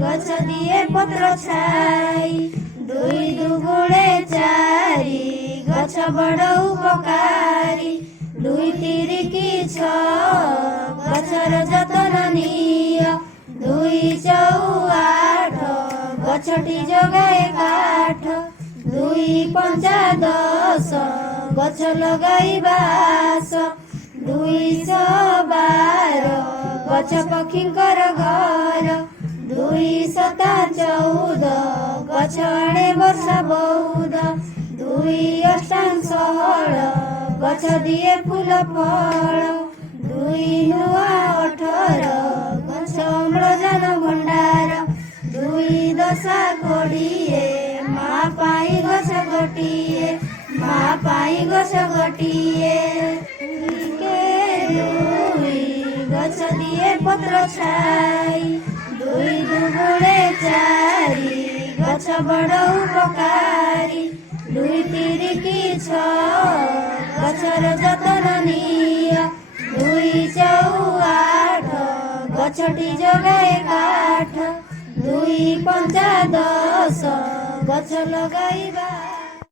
गछ दिए पत्र छाई दुई दुगुणे चारि गछ बड़ उपकारी दुई तिरिकी छ गछर जतन निय दुई चौ आठ गछटी जगाए काठ दुई पंचा 10 गछ लगाई बास दुई 12 गछ पक्षींकर घर दुई 14 गछ आणे वर्षा बौद दुई 16 गछ दिए फूल फल दुई 18 गछ अम्लजान भंडार दुई 10 20 मा पाई गछ गोटिए मा पाई गछ गोटिए गछ दिए पत्र छाई दुई दुगुणे चारि गछ बड़ उपकारी दुई तिरिकी छ गछर जतन निय दुई चौ आठ गछटी जगाए काठ दुई पंचा 10 गछ लगाइबा।